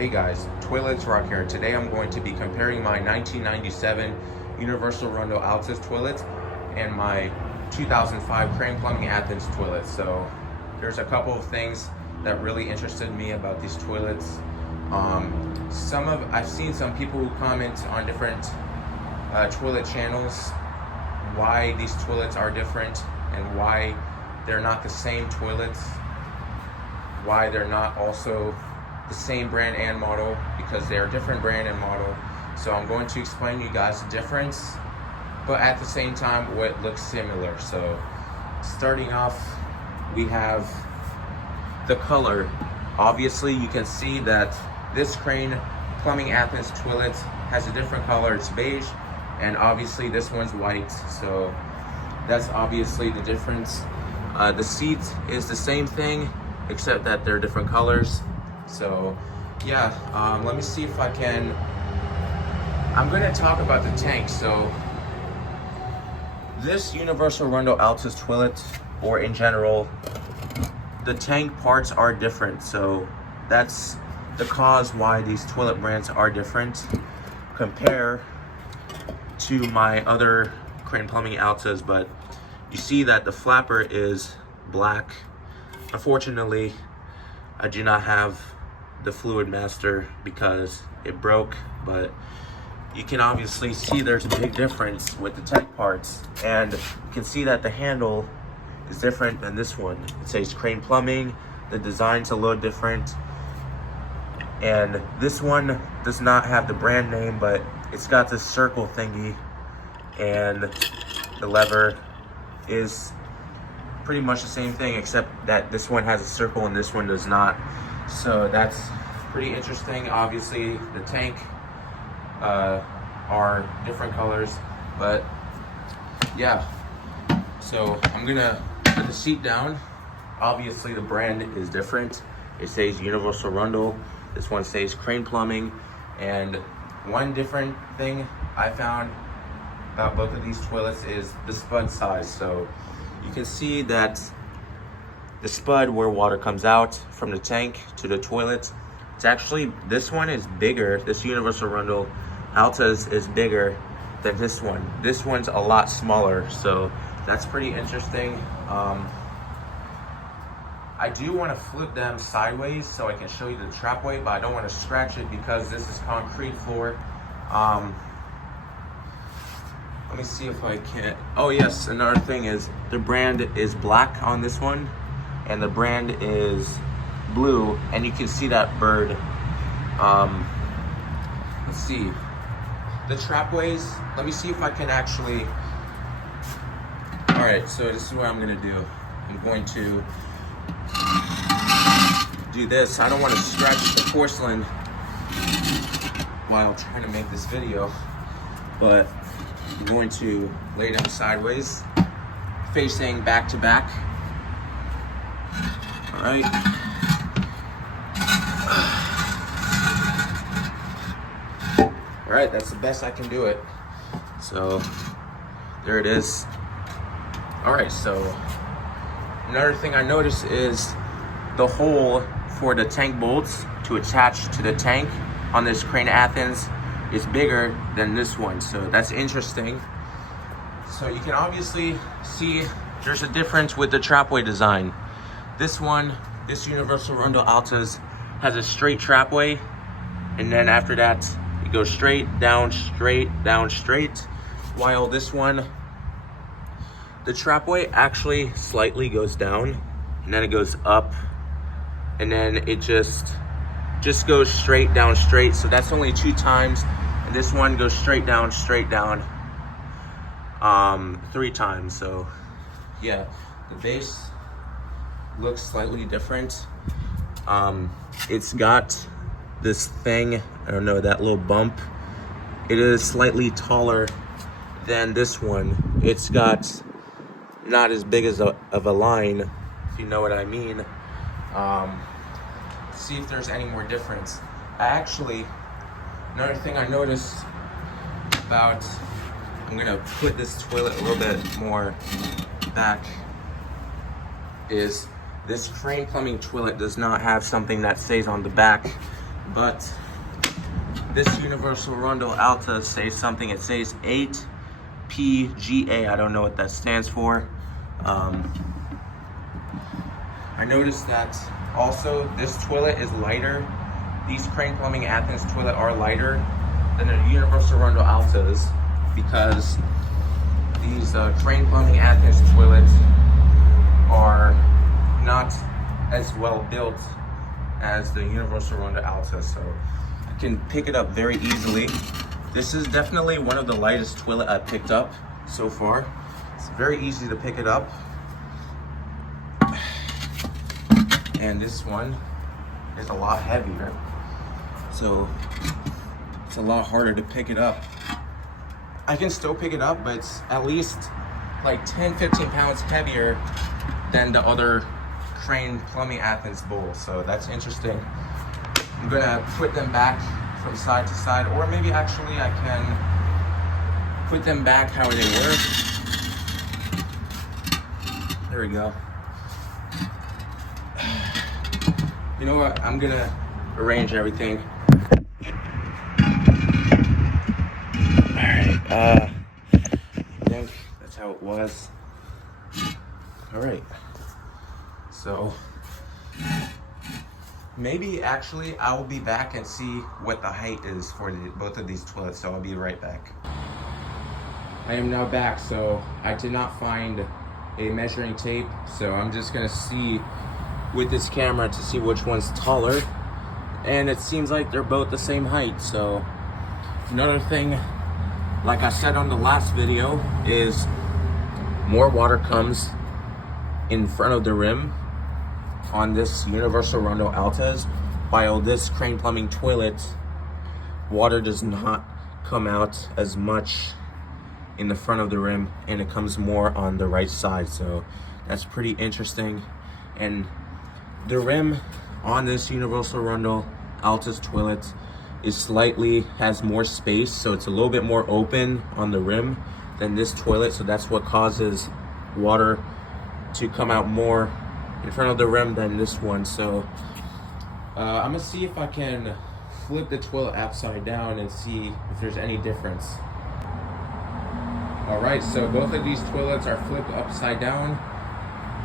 Hey guys, Toilets Rock here. Today I'm going to be comparing my 1997 Universal Rundle Altus toilet and my 2005 Crane Plumbing Athens toilet. So there's a couple of things that really interested me about these toilets. I've seen some people who comment on different toilet channels why these toilets are different and why they're not the same toilets, why they're not also the same brand and model, because they're a different brand and model. So I'm going to explain to you guys the difference, but at the same time what looks similar. So starting off, we have the color. Obviously you can see that this Crane Plumbing Athens toilet has a different color. It's beige, and obviously this one's white, so that's obviously the difference. The seat is the same thing except that they're different colors. So yeah, let me see if I can. I'm going to talk about the tank. So this Universal Rundle Altus toilet, or in general, the tank parts are different. So that's the cause why these toilet brands are different compare to my other Crane Plumbing Altus. But you see that the flapper is black. Unfortunately, I do not have the Fluid Master because it broke, but you can obviously see there's a big difference with the tank parts, and you can see that the handle is different than this one. It says Crane Plumbing, the design's a little different, and this one does not have the brand name, but it's got this circle thingy, and the lever is pretty much the same thing except that this one has a circle and this one does not. So that's pretty interesting. Obviously the tank are different colors, but yeah. So I'm gonna put the seat down. Obviously the brand is different. It says Universal Rundle, this one says Crane Plumbing. And one different thing I found about both of these toilets is the spud size. So you can see that the spud where water comes out from the tank to the toilet, it's actually, this one is bigger. This Universal Rundle Altus is bigger than this one. This one's a lot smaller, so that's pretty interesting. I do want to flip them sideways so I can show you the Trapway, but I don't want to scratch it because this is concrete floor. Let me see if I can. Oh yes, another thing is the brand is black on this one and the brand is blue, and you can see that bird. Let's see. The Trapways, let me see if I can actually. All right, so this is what I'm gonna do. I'm going to do this. I don't want to scratch the porcelain while trying to make this video, but I'm going to lay down sideways, facing back to back. All right. All right, that's the best I can do it. So there it is. All right, so another thing I noticed is the hole for the tank bolts to attach to the tank on this Crane Athens is bigger than this one, so that's interesting. So you can obviously see there's a difference with the Trapway design. This one, this Universal Rundle Altus has a straight Trapway, and then after that it goes straight down, straight, while this one, the Trapway actually slightly goes down, and then it goes up, and then it just goes straight down, straight. So that's only 2 times. And this one goes straight down, 3 times. So yeah, the base looks slightly different. It's got this thing, I don't know, that little bump. It is slightly taller than this one. It's got not as big as of a line, if you know what I mean. See if there's any more difference. Another thing I noticed about, I'm gonna put this toilet a little bit more back, is this Crane Plumbing toilet does not have something that stays on the back but this universal rundle Alta says something. It says 8PGA. I don't know what that stands for. I noticed that also this toilet is lighter. These Crane Plumbing Athens toilet are lighter than the universal rundle Altas because these Crane Plumbing Athens toilets are not as well built as the universal rundle Alta, so I can pick it up very easily. This is definitely one of the lightest toilet I've picked up so far. It's very easy to pick it up. And this one is a lot heavier, so it's a lot harder to pick it up. I can still pick it up, but it's at least like 10-15 pounds heavier than the other Crane Plumbing Athens bowls, so that's interesting. I'm gonna put them back from side to side, or maybe actually I can put them back how they were. There we go. You know what? I'm gonna arrange everything. Alright, I think that's how it was. Alright. So maybe actually I will be back and see what the height is for both of these toilets, so I'll be right back. I am now back, so I did not find a measuring tape, so I'm just gonna see with this camera to see which one's taller, and it seems like they're both the same height. So another thing, like I said on the last video, is more water comes in front of the rim on this universal rundle Altas, while this Crane Plumbing toilet, water does not come out as much in the front of the rim, and it comes more on the right side. So that's pretty interesting. And the rim on this universal rundle Altas toilet has more space, so it's a little bit more open on the rim than this toilet, so that's what causes water to come out more in front of the rim than this one. So I'm gonna see if I can flip the toilet upside down and see if there's any difference. All right, so both of these toilets are flipped upside down.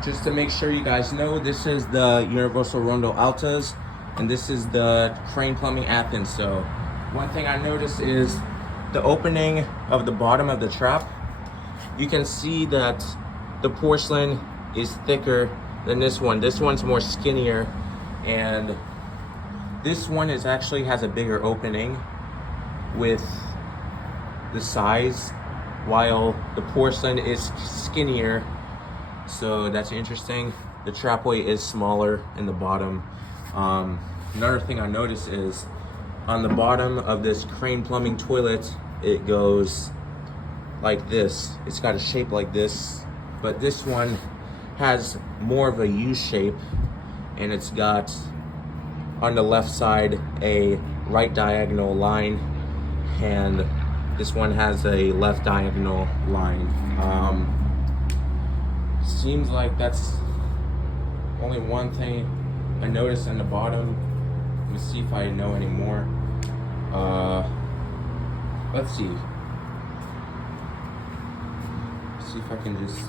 Just to make sure you guys know, this is the universal rundle Altas, and this is the Crane Plumbing Athens. So one thing I noticed is the opening of the bottom of the trap. You can see that the porcelain is thicker than this one. This one's more skinnier, and this one actually has a bigger opening with the size, while the porcelain is skinnier. So that's interesting. The Trapway is smaller in the bottom. Another thing I noticed is on the bottom of this Crane Plumbing toilet, it goes like this. It's got a shape like this, but this one has more of a U shape, and it's got on the left side a right diagonal line, and this one has a left diagonal line. Seems like that's only one thing I noticed on the bottom. Let me see if I know any more. Let's see. See if I can just...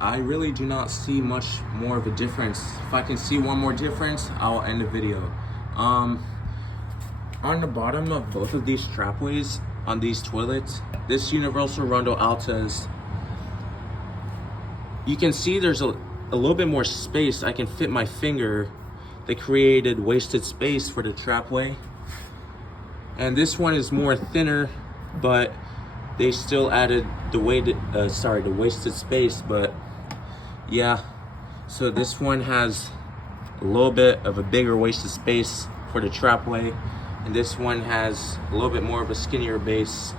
I really do not see much more of a difference. If I can see one more difference, I'll end the video. On the bottom of both of these trapways on these toilets, this universal rundle Altas, you can see there's a little bit more space. I can fit my finger. They created wasted space for the trapway. And this one is more thinner, but they still added the wasted space. But yeah, so this one has a little bit of a bigger wasted space for the trapway, and this one has a little bit more of a skinnier base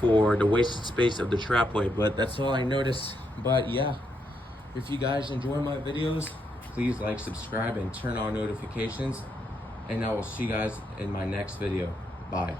for the wasted space of the trapway. But that's all I noticed. But yeah, if you guys enjoy my videos, please like, subscribe, and turn on notifications, and I will see you guys in my next video. Bye.